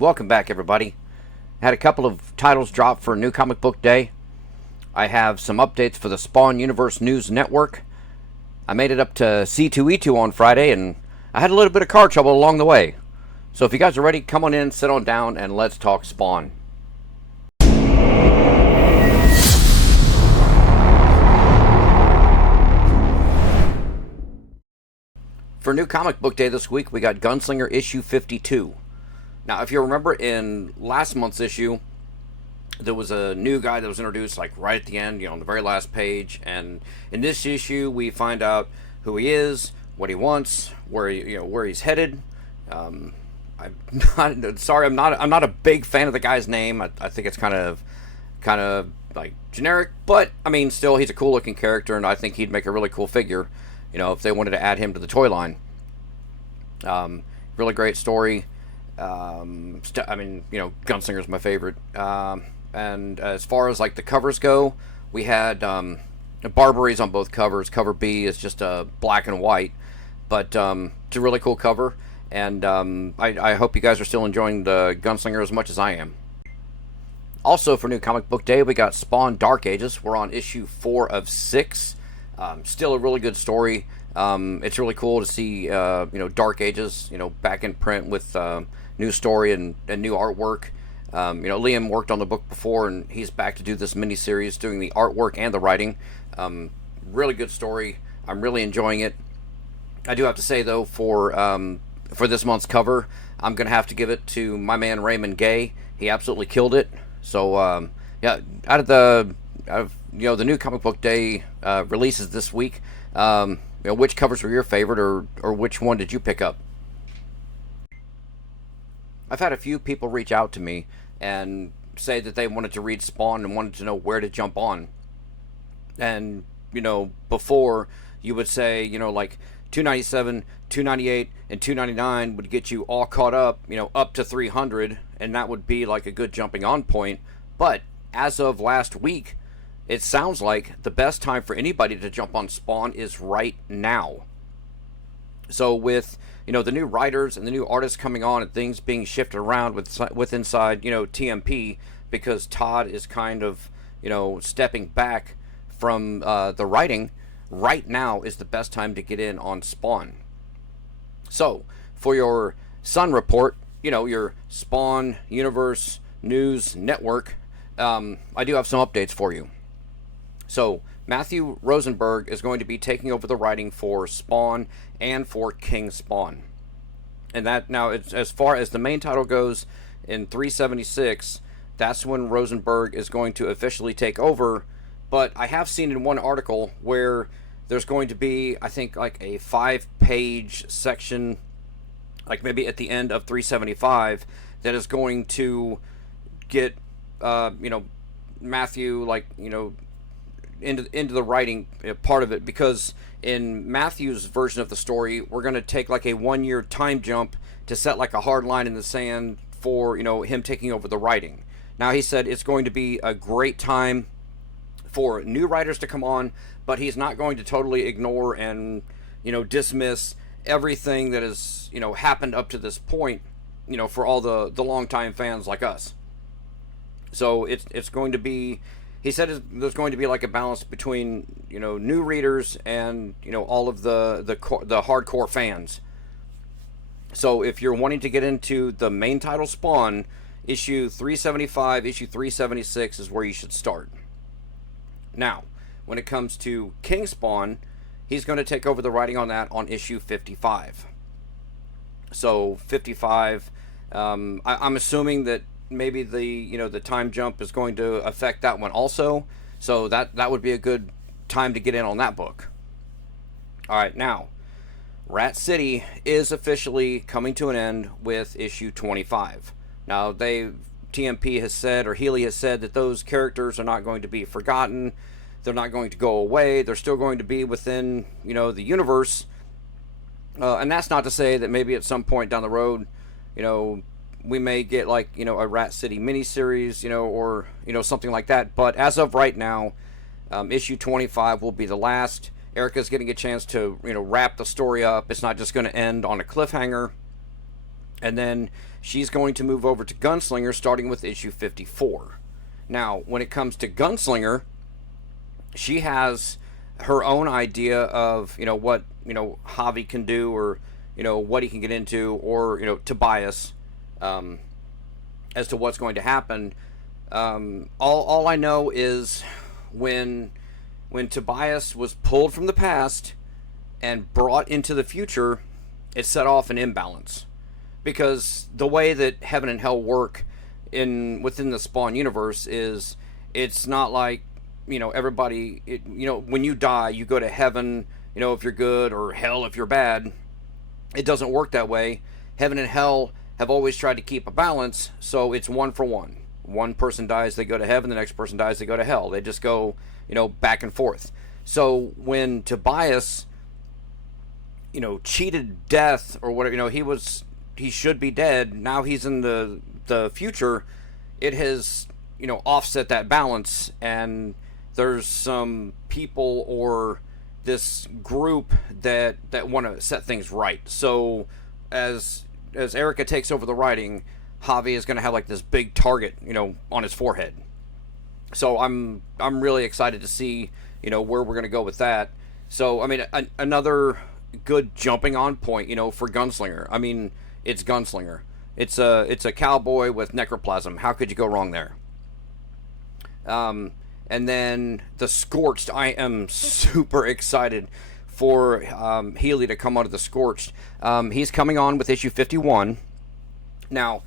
Welcome back, everybody. Had a couple of titles drop for New Comic Book Day. I have some updates for the Spawn Universe News Network. I made it up to C2E2 on Friday, and I had a little bit of car trouble along the way. So if you guys are ready, come on in, sit on down, and let's talk Spawn. For New Comic Book Day this week, we got Gunslinger issue 52. Now, if you remember in last month's issue, there was a new guy that was introduced like right at the end, on the very last page. And in this issue, we find out who he is, what he wants, where he's headed. I'm not a big fan of the guy's name. I think it's kind of like generic, but I mean, still, he's a cool looking character, and I think he'd make a really cool figure. If they wanted to add him to the toy line. Really great story. Gunslinger's my favorite. And as far as like the covers go, we had Barbaries on both covers. Cover B is just black and white, but it's a really cool cover. And I hope you guys are still enjoying the Gunslinger as much as I am. Also, for New Comic Book Day, we got Spawn Dark Ages. We're on issue 4 of 6. Still a really good story. It's really cool to see, Dark Ages, back in print with new story and new artwork. Liam worked on the book before, and he's back to do this miniseries, doing the artwork and the writing. Really good story. I'm really enjoying it. I do have to say, though, for this month's cover, I'm going to have to give it to my man Raymond Gay. He absolutely killed it. So, out of the New Comic Book Day releases this week, which covers were your favorite, or which one did you pick up? I've had a few people reach out to me and say that they wanted to read Spawn and wanted to know where to jump on. And, before you would say, like 297, 298, and 299 would get you all caught up, up to 300, and that would be like a good jumping on point. But as of last week, it sounds like the best time for anybody to jump on Spawn is right now. So with, the new writers and the new artists coming on and things being shifted around with inside, TMP, because Todd is kind of, stepping back from the writing, right now is the best time to get in on Spawn. So for your Sun report, your Spawn Universe News Network, I do have some updates for you. So Matthew Rosenberg is going to be taking over the writing for Spawn and for King Spawn. And that, now, it's, as far as the main title goes, in 376, that's when Rosenberg is going to officially take over. But I have seen in one article where there's going to be, I think, like a 5-page section, like maybe at the end of 375, that is going to get, Matthew, into the writing part of it, because in Matthew's version of the story, we're going to take like a 1-year time jump to set like a hard line in the sand for him taking over the writing. Now, he said it's going to be a great time for new writers to come on, but he's not going to totally ignore and dismiss everything that has happened up to this point, for all the longtime fans like us. So it's going to be, he said there's going to be like a balance between new readers and all of the hardcore fans. So if you're wanting to get into the main title Spawn, issue 375, issue 376 is where you should start. Now, when it comes to King Spawn, he's going to take over the writing on that on issue 55. So 55, I'm assuming that maybe the time jump is going to affect that one also. So that would be a good time to get in on that book. All right, now, Rat City is officially coming to an end with issue 25. Now, TMP has said, or Healy has said, that those characters are not going to be forgotten. They're not going to go away. They're still going to be within, the universe. And that's not to say that maybe at some point down the road, we may get like, a Rat City miniseries, or, something like that. But as of right now, issue 25 will be the last. Erica's getting a chance to, wrap the story up. It's not just going to end on a cliffhanger. And then she's going to move over to Gunslinger starting with issue 54. Now, when it comes to Gunslinger, she has her own idea of, what, Javi can do, or, what he can get into, or, Tobias, as to what's going to happen. All I know is when Tobias was pulled from the past and brought into the future, it set off an imbalance. Because the way that heaven and hell work within the Spawn universe is, it's not like, everybody, when you die, you go to heaven, if you're good, or hell if you're bad. It doesn't work that way. Heaven and hell have always tried to keep a balance, so it's one for one. One person dies, they go to heaven. The next person dies, they go to hell. They just go, back and forth. So when Tobias, cheated death or whatever, he should be dead. Now he's in the future. It has, offset that balance, and there's some people or this group that want to set things right. So as Erica takes over the writing, Javi is going to have like this big target, on his forehead. So I'm really excited to see, where we're going to go with that. So I mean, another good jumping on point, for Gunslinger. I mean, it's Gunslinger. It's a cowboy with necroplasm. How could you go wrong there? And then the Scorched. I am super excited for Healy to come onto the Scorched. He's coming on with issue 51. Now,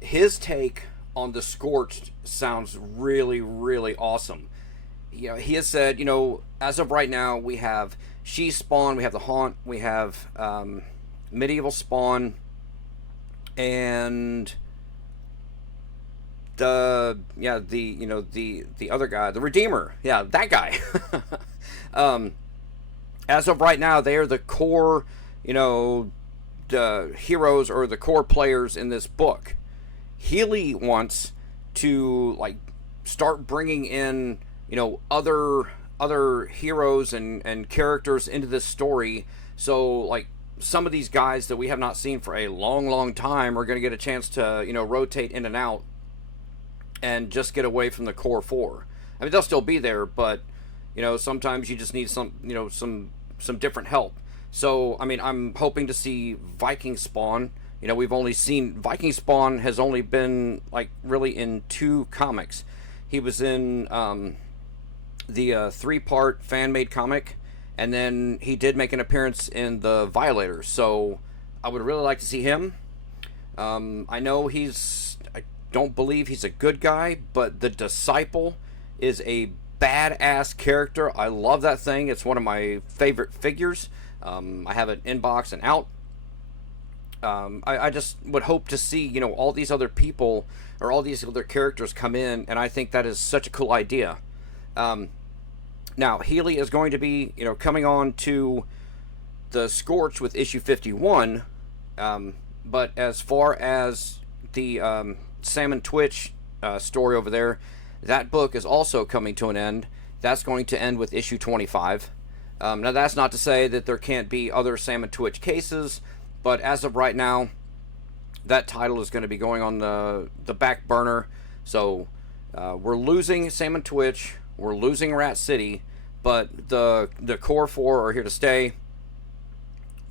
his take on the Scorched sounds really, really awesome. He has said, as of right now, we have She Spawn, we have the Haunt, we have Medieval Spawn, and the other guy, the Redeemer. Yeah, that guy. As of right now, they are the core, the heroes or the core players in this book. Healy wants to start bringing in other heroes and characters into this story. So some of these guys that we have not seen for a long time are going to get a chance to rotate in and out and just get away from the core four. I mean, they'll still be there, but sometimes you just need some different help. So I mean, I'm hoping to see Viking Spawn. We've only seen Viking Spawn has only been really in 2 comics. He was in the 3-part fan-made comic, and then he did make an appearance in the Violators. So I would really like to see him. I don't believe he's a good guy, but the Disciple is a badass character. I love that thing. It's one of my favorite figures. I have it in box and out. I just would hope to see, all these other people or all these other characters come in, and I think that is such a cool idea. Now, Healy is going to be, coming on to the Scorch with issue 51, but as far as the Sam and Twitch story over there, that book is also coming to an end. That's going to end with issue 25. Now, that's not to say that there can't be other Sam and Twitch cases, but as of right now, that title is going to be going on the back burner. So we're losing Sam and Twitch, we're losing Rat City, but the core 4 are here to stay.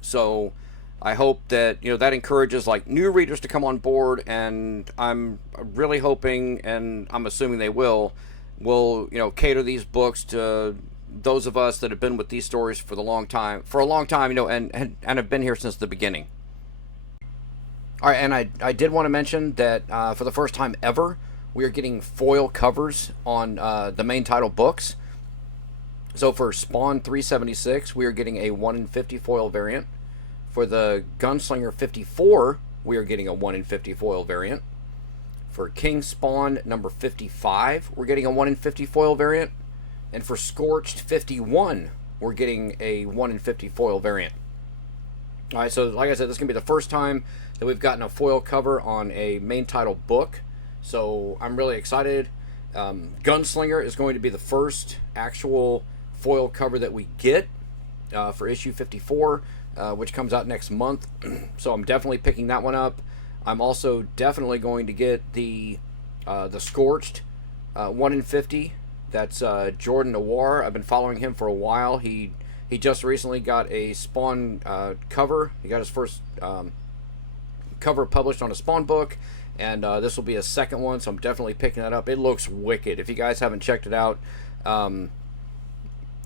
So I hope that that encourages new readers to come on board, and I'm really hoping, and I'm assuming they will cater these books to those of us that have been with these stories for a long time, and have been here since the beginning. All right, and I did want to mention that for the first time ever, we are getting foil covers on the main title books. So for Spawn 376, we are getting a 1 in 50 foil variant. For the Gunslinger 54, we are getting a 1 in 50 foil variant. For King Spawn number 55, we're getting a 1 in 50 foil variant. And for Scorched 51, we're getting a 1 in 50 foil variant. Alright, so like I said, this is going to be the first time that we've gotten a foil cover on a main title book. So I'm really excited. Gunslinger is going to be the first actual foil cover that we get for issue 54, which comes out next month. So I'm definitely picking that one up. I'm also definitely going to get the Scorched 1 in 50. That's Jordan Noir. I've been following him for a while. He just recently got a Spawn cover. He got his first cover published on a Spawn book, and this will be a second one, so I'm definitely picking that up. It looks wicked. If you guys haven't checked it out, I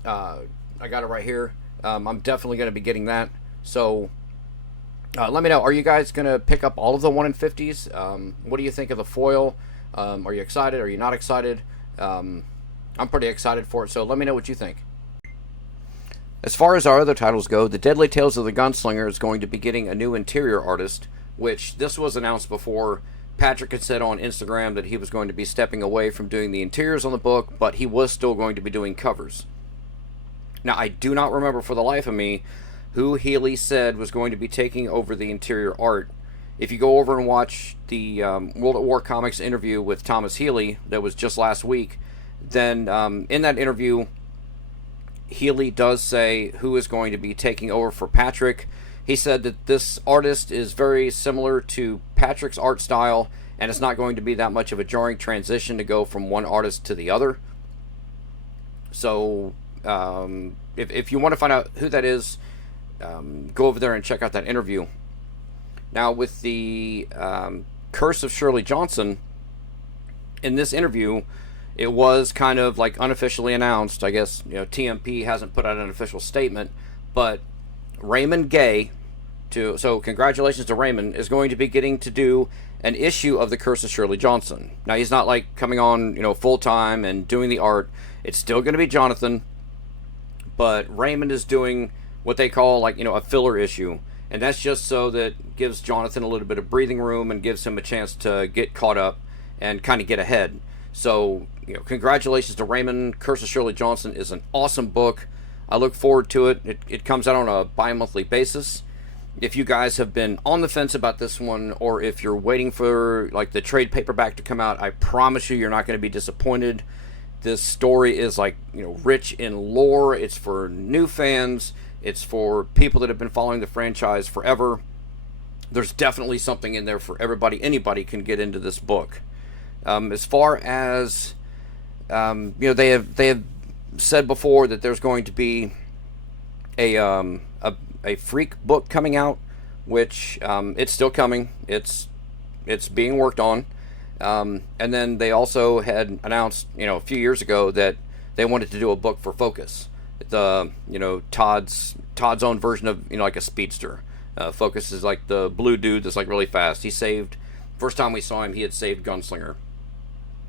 got it right here. I'm definitely going to be getting that. So let me know. Are you guys going to pick up all of the 1 in 50s? What do you think of the foil? Are you excited? Are you not excited? I'm pretty excited for it, so let me know what you think. As far as our other titles go, The Deadly Tales of the Gunslinger is going to be getting a new interior artist, which this was announced before. Patrick had said on Instagram that he was going to be stepping away from doing the interiors on the book, but he was still going to be doing covers. Now, I do not remember for the life of me who Healy said was going to be taking over the interior art. If you go over and watch the World at War Comics interview with Thomas Healy that was just last week, then in that interview, Healy does say who is going to be taking over for Patrick. He said that this artist is very similar to Patrick's art style, and it's not going to be that much of a jarring transition to go from one artist to the other. So if you want to find out who that is, go over there and check out that interview. Now, with the Curse of Shirley Johnson, in this interview, it was kind of like unofficially announced. I guess, TMP hasn't put out an official statement, but Raymond Gay, so congratulations to Raymond, is going to be getting to do an issue of the Curse of Shirley Johnson. Now, he's not like coming on, full time and doing the art. It's still going to be Jonathan, but Raymond is doing what they call like, a filler issue. And that's just so that gives Jonathan a little bit of breathing room and gives him a chance to get caught up and kind of get ahead. So, congratulations to Raymond. Curse of Shirley Johnson is an awesome book. I look forward to it. It comes out on a bi-monthly basis. If you guys have been on the fence about this one, or if you're waiting for like the trade paperback to come out, I promise you're not going to be disappointed. This story is like, rich in lore. It's for new fans. It's for people that have been following the franchise forever. There's definitely something in there for everybody. Anybody can get into this book. As far as they have said before that there's going to be a Freak book coming out, which it's still coming. It's being worked on. And then they also had announced, a few years ago that they wanted to do a book for Focus. The Todd's own version of like a speedster. Focus is like the blue dude that's like really fast. First time we saw him, he had saved Gunslinger,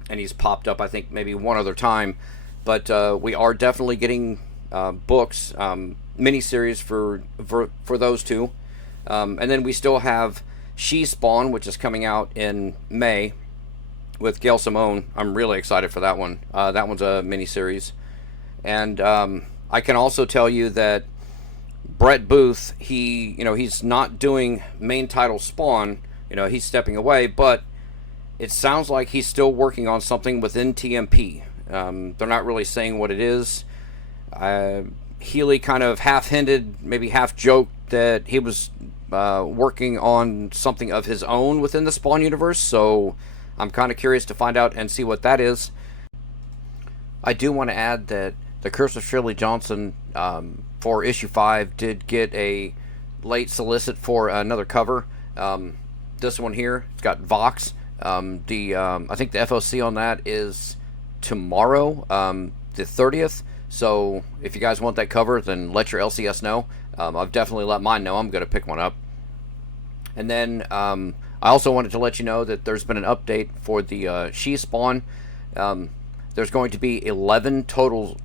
and he's popped up I think maybe one other time. But we are definitely getting books, miniseries for those two, and then we still have Spawn, which is coming out in May with Gail Simone. I'm really excited for that one. That one's a miniseries, and I can also tell you that Brett Booth, he's not doing main title Spawn. He's stepping away, but it sounds like he's still working on something within TMP. They're not really saying what it is. Healy kind of half-hinted, maybe half-joked that he was working on something of his own within the Spawn universe, so I'm kind of curious to find out and see what that is. I do want to add that The Curse of Shirley Johnson for issue 5 did get a late solicit for another cover. This one here, it's got Vox. I think the FOC on that is tomorrow, the 30th. So if you guys want that cover, then let your LCS know. I've definitely let mine know. I'm going to pick one up. And then I also wanted to let you know that there's been an update for the Spawn. There's going to be 11 total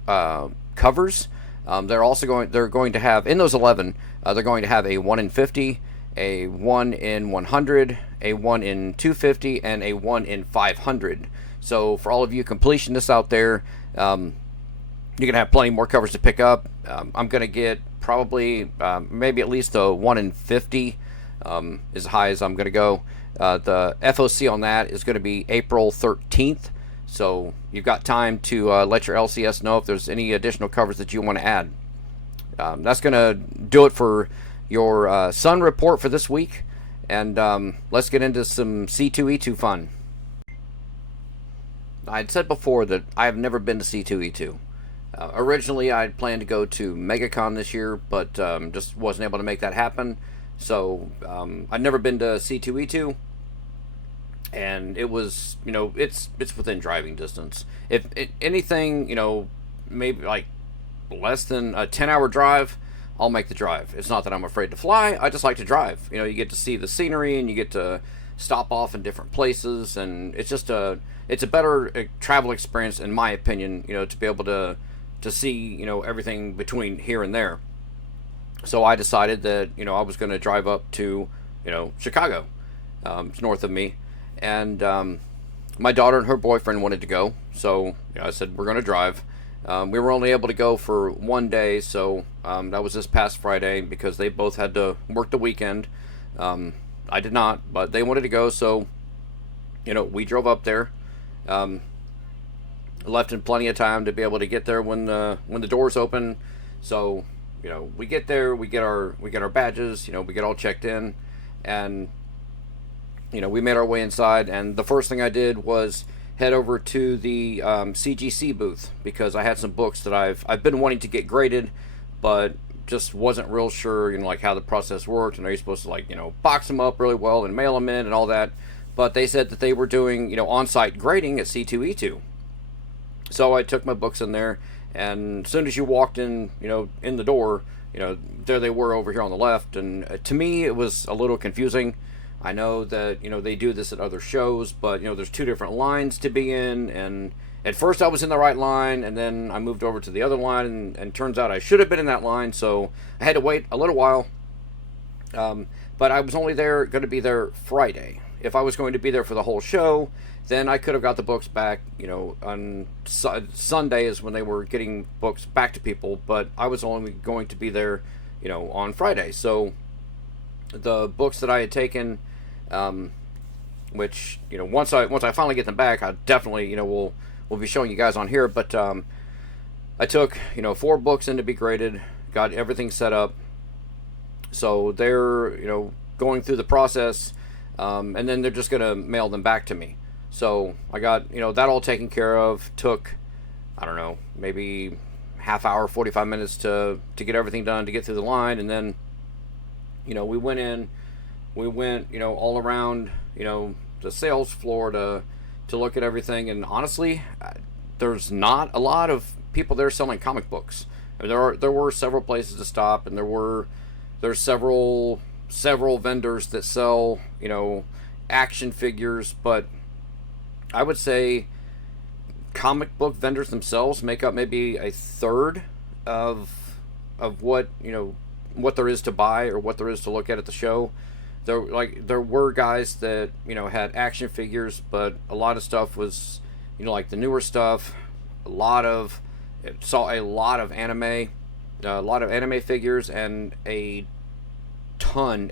covers. They're going to have, in those 11, they're going to have a 1 in 50, a 1 in 100, a 1 in 250, and a 1 in 500. So for all of you completionists out there, you're going to have plenty more covers to pick up. I'm going to get probably maybe at least a 1 in 50, as high as I'm going to go. The FOC on that is going to be April 13th. So you've got time to let your LCS know if there's any additional covers that you want to add. That's going to do it for your Sun report for this week. and let's get into some C2E2 fun. I'd said before that I have never been to C2E2. Originally, I'd planned to go to MegaCon this year, but just wasn't able to make that happen. So I'd never been to C2E2, and it was, it's within driving distance. If anything, maybe like less than a 10-hour drive, I'll make the drive. It's not that I'm afraid to fly. I just like to drive. You get to see the scenery, and you get to stop off in different places, and it's a better travel experience, in my opinion. To be able to see everything between here and there. So I decided that I was going to drive up to Chicago. It's north of me, and my daughter and her boyfriend wanted to go, so I said we're going to drive. We were only able to go for one day, so that was this past Friday, because they both had to work the weekend. I did not, but they wanted to go, so we drove up there. Left in plenty of time to be able to get there when the doors open. So we get there, we get our badges, we get all checked in, and we made our way inside. And the first thing I did was head over to the CGC booth, because I had some books that I've been wanting to get graded, but just wasn't real sure, like how the process worked, and are you supposed to box them up really well and mail them in and all that. But they said that they were doing on-site grading at C2E2. So I took my books in there, and as soon as you walked in, in the door, there they were over here on the left. And to me, it was a little confusing. I know that they do this at other shows, but there's two different lines to be in. And at first I was in the right line, and then I moved over to the other line, and turns out I should have been in that line, so I had to wait a little while. But I was only going to be there Friday. If I was going to be there for the whole show, then I could have got the books back, on Sunday is when they were getting books back to people, but I was only going to be there, on Friday. So the books that I had taken, which, once I finally get them back, I definitely, we'll be showing you guys on here, but I took, 4 books in to be graded, got everything set up. So they're, going through the process, and then they're just going to mail them back to me. So I got, that all taken care of. Took, I don't know, maybe half hour, 45 minutes to get everything done, to get through the line. And then, we went all around, the sales floor to look at everything. And honestly, there's not a lot of people there selling comic books. I mean, there were several places to stop, and there's several vendors that sell, action figures, but I would say comic book vendors themselves make up maybe a third of what what there is to buy, or what there is to look at the show. There were guys that had action figures, but a lot of stuff was like the newer stuff. Saw a lot of anime figures, and a ton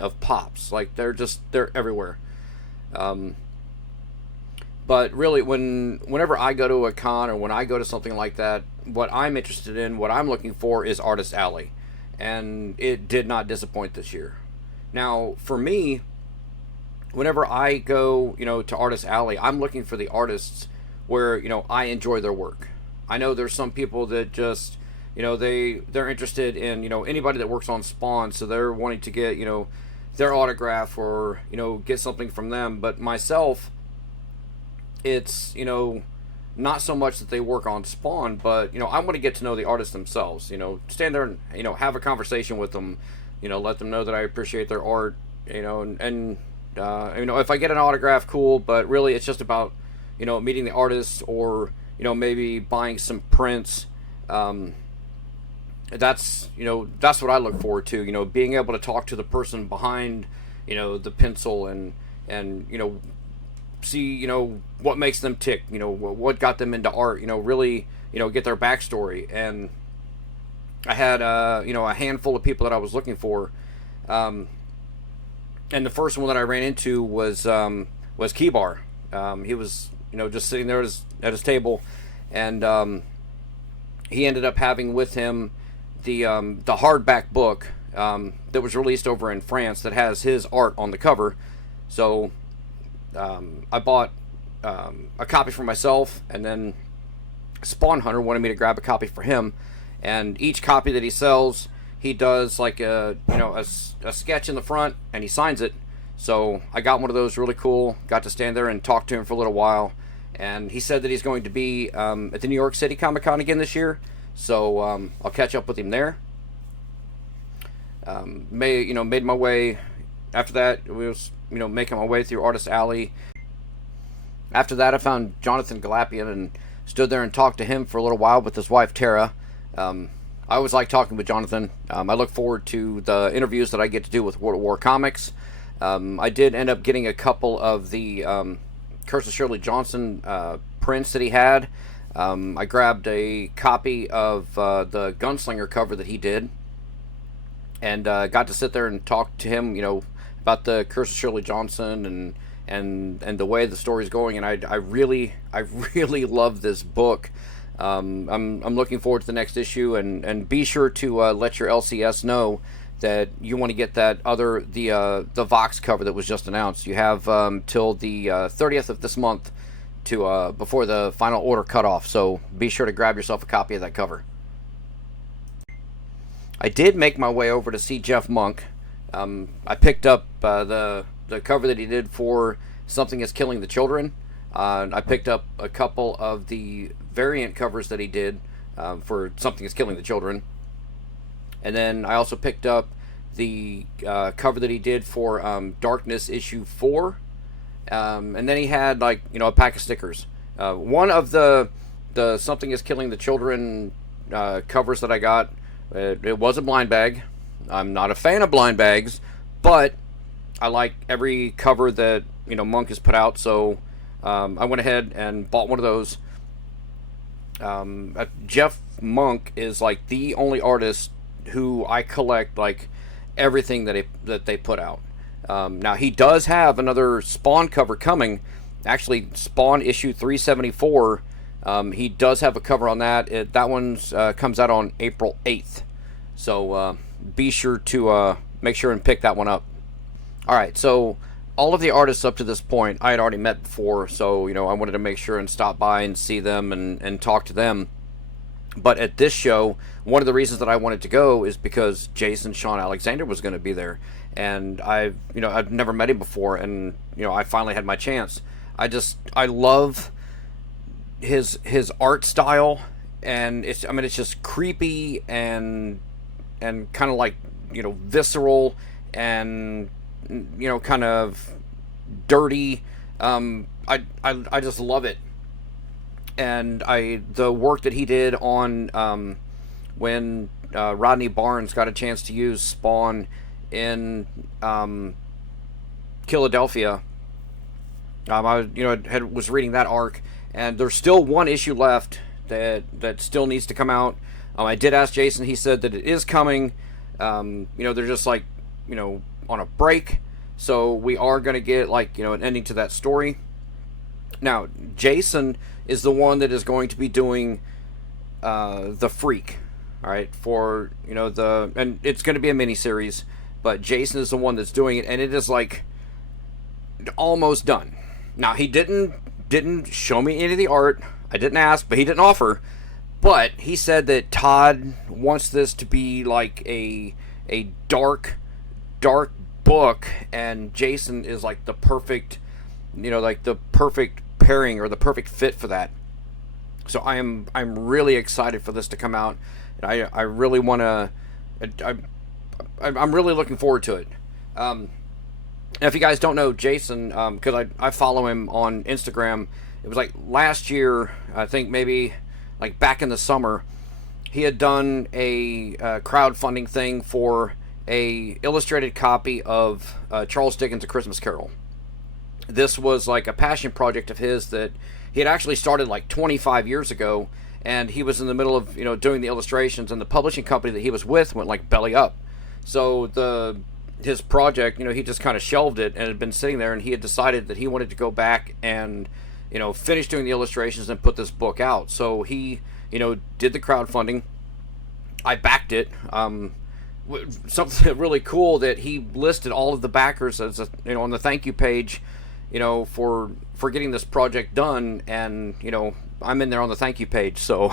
of pops. Like they're everywhere. But really, whenever I go to a con, or when I go to something like that, what I'm interested in, what I'm looking for, is Artist Alley. And it did not disappoint this year. Now, for me, whenever I go, to Artist Alley, I'm looking for the artists where, I enjoy their work. I know there's some people that just, they're interested in, anybody that works on Spawn, so they're wanting to get, their autograph, or, get something from them. But myself, it's not so much that they work on Spawn, but I want to get to know the artists themselves. Stand there and have a conversation with them. Let them know that I appreciate their art. And if I get an autograph, cool. But really, it's just about meeting the artists, or maybe buying some prints. That's what I look forward to. Being able to talk to the person behind the pencil, and see what makes them tick, what got them into art, really get their backstory. And I had a handful of people that I was looking for, and the first one that I ran into was Keybar. He was just sitting there at his table, and he ended up having with him the hardback book that was released over in France that has his art on the cover. So I bought a copy for myself, and then Spawn Hunter wanted me to grab a copy for him. And each copy that he sells, he does like a sketch in the front, and he signs it. So I got one of those, really cool. Got to stand there and talk to him for a little while, and he said that he's going to be at the New York City Comic Con again this year. So I'll catch up with him there. Made my way. After that, we was making my way through Artist Alley. After that, I found Jonathan Galapian and stood there and talked to him for a little while with his wife Tara. I always like talking with Jonathan. I look forward to the interviews that I get to do with World of War Comics. I did end up getting a couple of the Curse of Shirley Johnson prints that he had. I grabbed a copy of the Gunslinger cover that he did, and got to sit there and talk to him, about the Curse of Shirley Johnson and the way the story's going. And I really love this book. I'm looking forward to the next issue, and be sure to let your LCS know that you want to get that the Vox cover that was just announced. You have till the 30th of this month to before the final order cutoff. So be sure to grab yourself a copy of that cover. I did make my way over to see Jeff Monk. I picked up the cover that he did for Something Is Killing the Children. I picked up a couple of the variant covers that he did for Something Is Killing the Children. And then I also picked up the cover that he did for Darkness issue 4. And then he had a pack of stickers. One of the Something Is Killing the Children covers that I got, it was a blind bag. I'm not a fan of blind bags, but I like every cover that Monk has put out, so I went ahead and bought one of those. Jeff Monk is like the only artist who I collect everything that they put out. Now he does have another Spawn cover coming, actually Spawn issue 374. He does have a cover on that. That one's comes out on April 8th. So be sure to make sure and pick that one up. Alright, so all of the artists up to this point I had already met before, so I wanted to make sure and stop by and see them and talk to them. But at this show, one of the reasons that I wanted to go is because Jason Shawn Alexander was going to be there, and I've never met him before, and I finally had my chance. I love his art style, and it's just creepy and kind of visceral and kind of dirty. I just love it. And the work that he did on when Rodney Barnes got a chance to use Spawn in Philadelphia. I was reading that arc, and there's still one issue left that still needs to come out. I did ask Jason. He said that it is coming. They're just on a break, so we are going to get an ending to that story. Now, Jason is the one that is going to be doing the Freak, all right, for and it's going to be a mini-series, but Jason is the one that's doing it, and it is almost done. Now, he didn't show me any of the art. I didn't ask, but he didn't offer. But he said that Todd wants this to be a dark book, and Jason is the perfect the perfect pairing or the perfect fit for that. So I'm really excited for this to come out, and I really want to. I'm really looking forward to it. Now, if you guys don't know Jason, because I follow him on Instagram, it was last year, I think maybe back in the summer, he had done a crowdfunding thing for a illustrated copy of Charles Dickens' A Christmas Carol. This was a passion project of his that he had actually started 25 years ago, and he was in the middle of doing the illustrations, and the publishing company that he was with went belly up. So his project, he just kind of shelved it, and it had been sitting there, and he had decided that he wanted to go back and finish doing the illustrations and put this book out. So he did the crowdfunding. I backed it. something really cool that he listed all of the backers as on the thank you page, for getting this project done, and I'm in there on the thank you page, so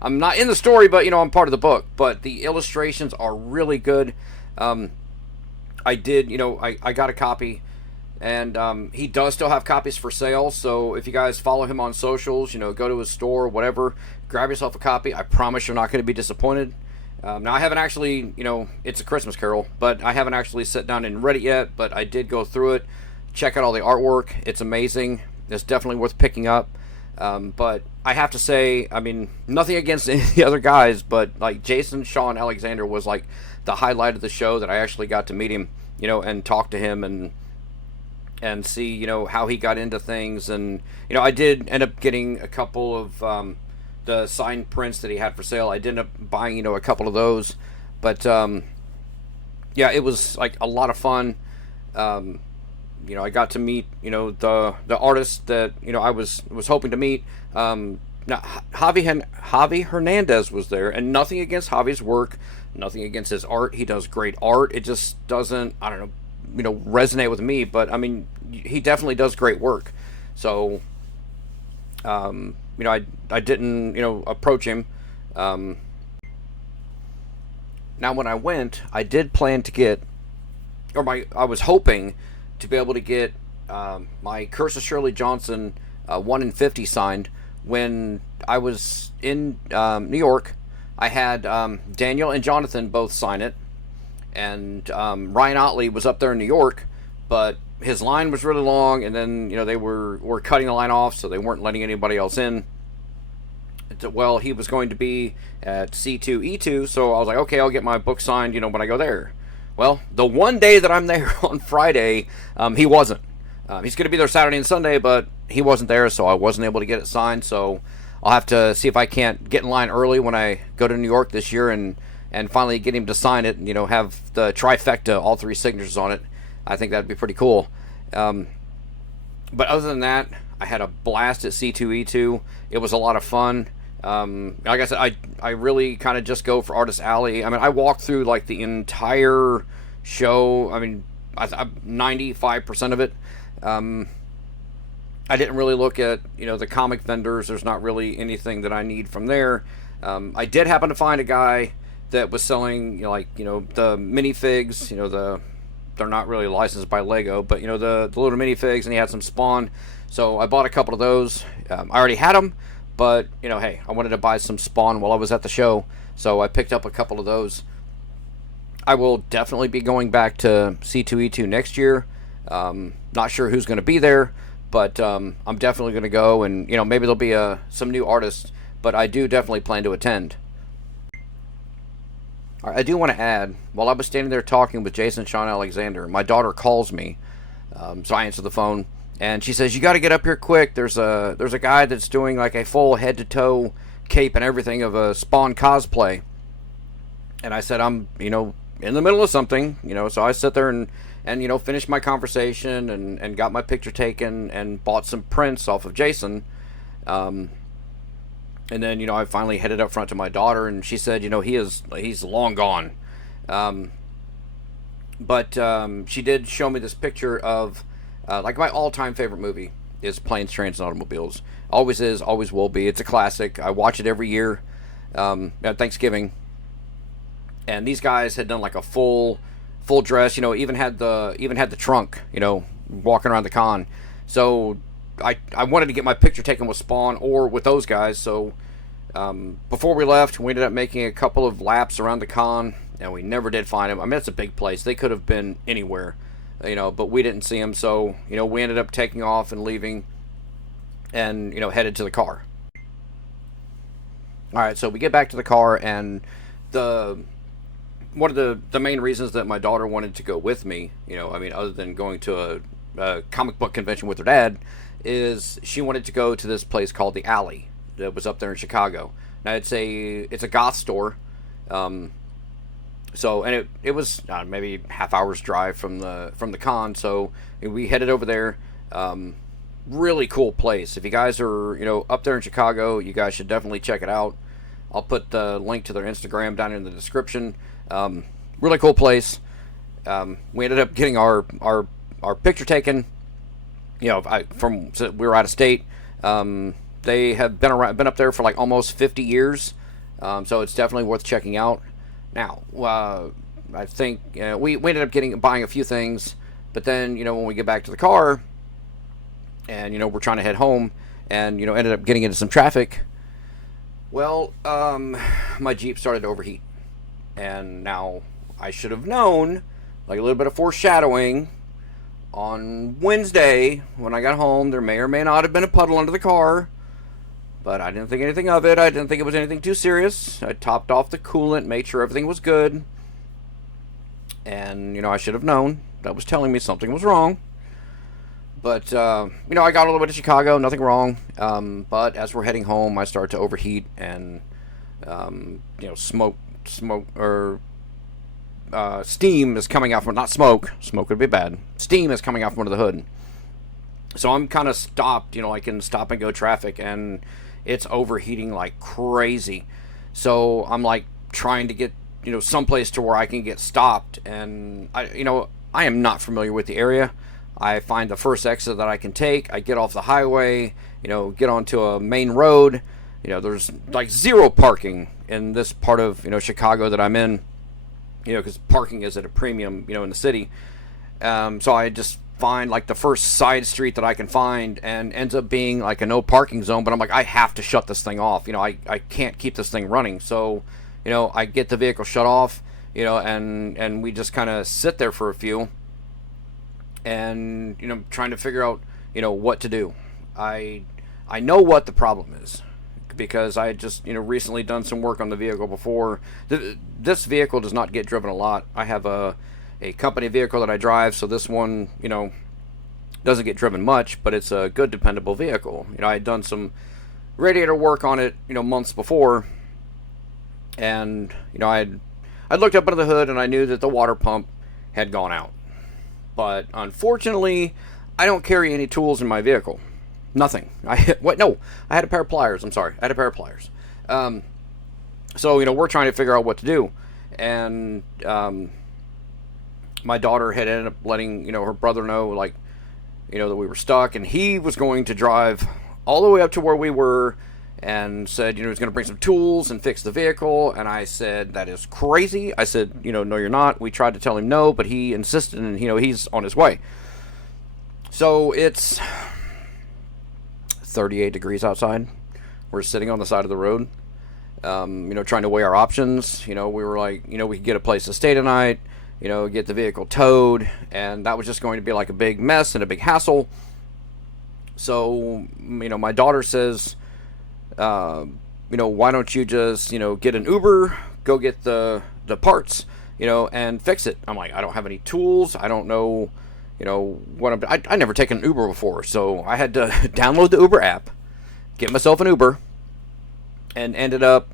I'm not in the story, but I'm part of the book. But the illustrations are really good. I did, I got a copy, and he does still have copies for sale. So if you guys follow him on socials, go to his store, whatever, grab yourself a copy. I promise you're not going to be disappointed. Now I haven't actually, it's a Christmas Carol, but I haven't actually sat down and read it yet. But I did go through it, check out all the artwork. It's amazing. It's definitely worth picking up. But I have to say, I mean, nothing against any of the other guys, but like Jason, Shawn, Alexander was like the highlight of the show, that I actually got to meet him, and talk to him and see, how he got into things. And, I did end up getting a couple of, the signed prints that he had for sale. I did end up buying, a couple of those, but, yeah, it was like a lot of fun. I got to meet, the artist that, I was hoping to meet. Now, Javi Hernandez was there, and nothing against Javi's work, nothing against his art. He does great art. It just doesn't, I don't know, resonate with me. But I mean, he definitely does great work. So, I didn't, approach him. Now, when I went, I did plan to get, I was hoping to be able to get my Curse of Shirley Johnson 1 in 50 signed. When I was in New York, I had Daniel and Jonathan both sign it, and Ryan Otley was up there in New York, but his line was really long, and then they were cutting the line off, so they weren't letting anybody else in. Well, he was going to be at C2E2, so I was like, okay, I'll get my book signed, when I go there. Well, the one day that I'm there on Friday, he wasn't. He's going to be there Saturday and Sunday, but he wasn't there, so I wasn't able to get it signed. So I'll have to see if I can't get in line early when I go to New York this year, and finally get him to sign it, and have the trifecta, all 3 signatures on it. I think that'd be pretty cool. But other than that, I had a blast at C2E2. It was a lot of fun. Like I said, I really kind of just go for Artist Alley. I mean, I walked through like the entire show. I mean, 95% of it. I didn't really look at, the comic vendors. There's not really anything that I need from there. I did happen to find a guy that was selling, the minifigs, they're not really licensed by Lego, but, the little minifigs, and he had some Spawn. So I bought a couple of those. I already had them, but, hey, I wanted to buy some Spawn while I was at the show, so I picked up a couple of those. I will definitely be going back to C2E2 next year. Not sure who's going to be there, but I'm definitely going to go, and maybe there'll be some new artists, but I do definitely plan to attend. All right, I do want to add, while I was standing there talking with Jason, Shawn, Alexander, my daughter calls me, so I answer the phone, and she says, "You got to get up here quick. There's a guy that's doing like a full head to toe cape and everything of a Spawn cosplay." And I said, "I'm in the middle of something, so I sit there and finished my conversation and got my picture taken and bought some prints off of Jason. And then, I finally headed up front to my daughter, and she said, he's long gone. But she did show me this picture of, like, my all-time favorite movie is Planes, Trains, and Automobiles. Always is, always will be. It's a classic. I watch it every year at Thanksgiving. And these guys had done like a full dress, even had the trunk, walking around the con. So I wanted to get my picture taken with Spawn or with those guys. So before we left, we ended up making a couple of laps around the con, and we never did find them. I mean, it's a big place. They could have been anywhere, but we didn't see them. So, we ended up taking off and leaving and, headed to the car. All right, so we get back to the car, and one of the main reasons that my daughter wanted to go with me, other than going to a comic book convention with her dad, is she wanted to go to this place called the Alley that was up there in Chicago. Now it's a goth store, and it was maybe half hour's drive from the con. So we headed over there. Really cool place. If you guys are up there in Chicago, you guys should definitely check it out. I'll put the link to their Instagram down in the description. Really cool place. We ended up getting our picture taken. So we were out of state. They have been up there for like almost 50 years. So it's definitely worth checking out. Now, I think we ended up buying a few things, but then when we get back to the car, and we're trying to head home, and ended up getting into some traffic. Well, my Jeep started to overheat, and now I should have known, like a little bit of foreshadowing. On Wednesday, when I got home, there may or may not have been a puddle under the car, but I didn't think anything of it. I didn't think it was anything too serious. I topped off the coolant, made sure everything was good, and I should have known. That was telling me something was wrong. But I got all the way to Chicago, nothing wrong. But as we're heading home, I start to overheat, and smoke or steam is coming out from, not smoke. Smoke would be bad. Steam is coming out from under the hood. So I'm kind of stopped, like in stop and go traffic, and it's overheating like crazy. So I'm like trying to get someplace to where I can get stopped, and I am not familiar with the area. I find the first exit that I can take. I get off the highway, get onto a main road. There's like zero parking in this part of Chicago that I'm in. Because parking is at a premium, in the city. So I just find like the first side street that I can find, and ends up being like a no parking zone. But I'm like, I have to shut this thing off. I can't keep this thing running. So, I get the vehicle shut off, and we just kind of sit there for a few, and trying to figure out what to do. I know what the problem is, because I had just recently done some work on the vehicle before. This vehicle does not get driven a lot. I have a company vehicle that I drive, so this one doesn't get driven much, but it's a good dependable vehicle. I had done some radiator work on it months before, and I'd looked up under the hood, and I knew that the water pump had gone out. But unfortunately, I don't carry any tools in my vehicle. Nothing. I had a pair of pliers. I'm sorry. I had a pair of pliers. So, we're trying to figure out what to do. And my daughter had ended up letting, her brother know, that we were stuck. And he was going to drive all the way up to where we were, and said, he was going to bring some tools and fix the vehicle. And I said, that is crazy. I said, no, you're not. We tried to tell him no, but he insisted, and, he's on his way. So it's 38 degrees outside. We're sitting on the side of the road, trying to weigh our options. We were like, we could get a place to stay tonight, get the vehicle towed, and that was just going to be like a big mess and a big hassle. So, my daughter says, why don't you just, get an Uber, go get the parts, and fix it. I'm like, I don't have any tools. I don't know, I never taken an Uber before, so I had to download the Uber app, get myself an Uber, and ended up,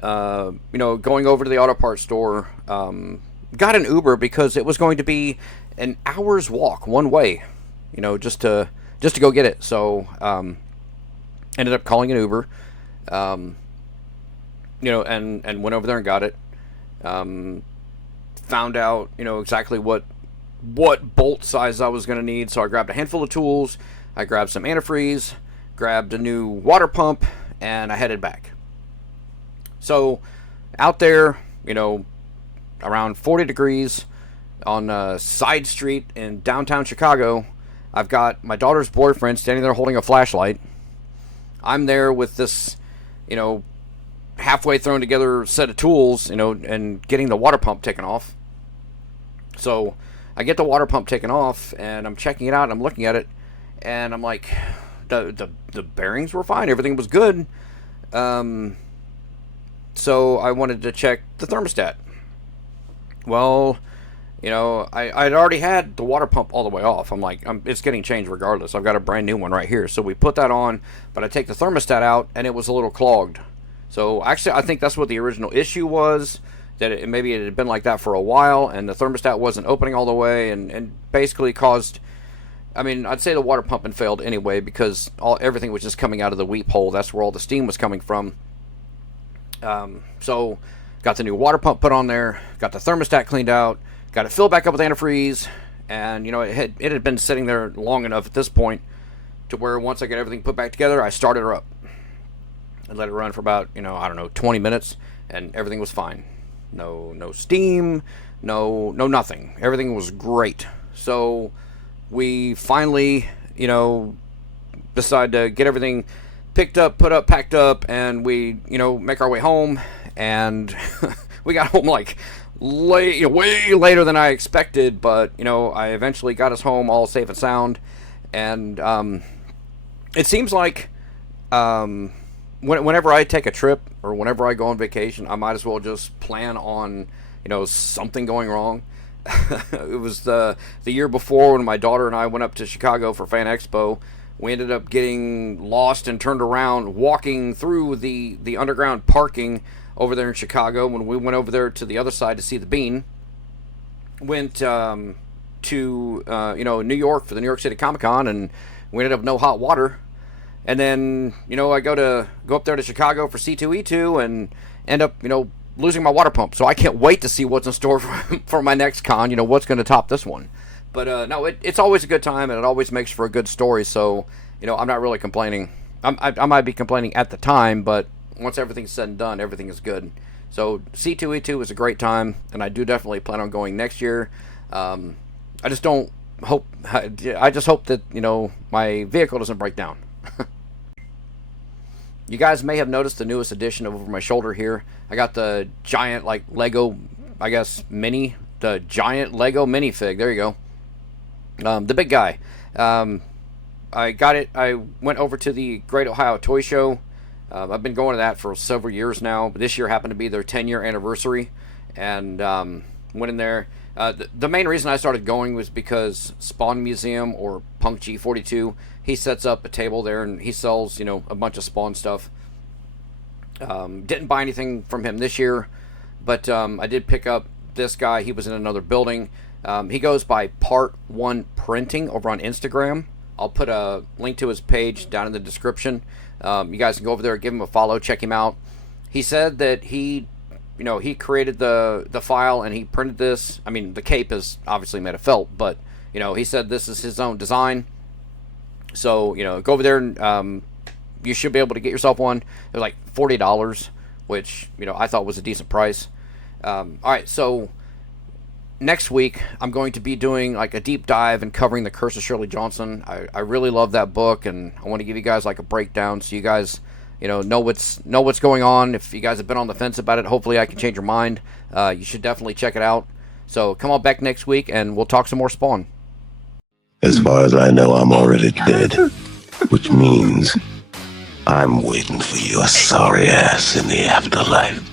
going over to the auto parts store. Got an Uber because it was going to be an hour's walk one way, just to go get it. So, ended up calling an Uber, and went over there and got it. Found out, exactly what bolt size I was going to need. So I grabbed a handful of tools, I grabbed some antifreeze, grabbed a new water pump, and I headed back. So out there, around 40 degrees on a side street in downtown Chicago, I've got my daughter's boyfriend standing there holding a flashlight. I'm there with this, halfway thrown together set of tools, and getting the water pump taken off. So I get the water pump taken off, and I'm checking it out, and I'm looking at it, and I'm like, the bearings were fine, everything was good. So I wanted to check the thermostat. Well, I'd already had the water pump all the way off. I'm like, it's getting changed regardless. I've got a brand new one right here. So we put that on, but I take the thermostat out, and it was a little clogged. So actually, I think that's what the original issue was, that maybe it had been like that for a while, and the thermostat wasn't opening all the way, and basically caused, I'd say the water pump had failed anyway, because everything was just coming out of the weep hole. That's where all the steam was coming from. So got got the new water pump put on there, got the thermostat cleaned out, got it filled back up with antifreeze, and it had been sitting there long enough at this point to where once I got everything put back together, I started her up. I let it run for about, I don't know, 20 minutes, and everything was fine. No steam, no nothing. Everything was great. So we finally, decided to get everything picked up, put up, packed up, and we, make our way home. And we got home like way later than I expected, but I eventually got us home all safe and sound. And it seems like whenever I take a trip or whenever I go on vacation, I might as well just plan on something going wrong. It was the year before when my daughter and I went up to Chicago for Fan Expo. We ended up getting lost and turned around walking through the underground parking over there in Chicago. When we went over there to the other side to see the Bean, went to New York for the New York City Comic Con, and we ended up no hot water. And then I go up there to Chicago for C2E2 and end up losing my water pump. So I can't wait to see what's in store for my next con. What's going to top this one. But no, it's always a good time, and it always makes for a good story. So I'm not really complaining. I might be complaining at the time, but once everything's said and done, everything is good. So C2E2 was a great time, and I do definitely plan on going next year. I just hope that my vehicle doesn't break down. You guys may have noticed the newest addition over my shoulder here. I got the giant Lego, I guess, the giant Lego minifig. There you go. The big guy. I got it. I went over to the Great Ohio Toy Show. I've been going to that for several years now, but this year happened to be their 10-year anniversary, and went in there. The main reason I started going was because Spawn Museum, or Punk G42, he sets up a table there and he sells, a bunch of Spawn stuff. Didn't buy anything from him this year, but I did pick up this guy. He was in another building. He goes by Part 1 Printing over on Instagram. I'll put a link to his page down in the description. You guys can go over there, give him a follow, check him out. He said that he created the file and he printed this. I mean, the cape is obviously made of felt, but he said this is his own design. So go over there and you should be able to get yourself one. They're like $40, which I thought was a decent price. All right, so next week I'm going to be doing like a deep dive and covering The Curse of Shirley Johnson. I really love that book, and I want to give you guys like a breakdown so you guys know what's going on. If you guys have been on the fence about it, hopefully I can change your mind. You should definitely check it out. So come on back next week and we'll talk some more Spawn. As far as I know, I'm already dead, which means I'm waiting for your sorry ass in the afterlife.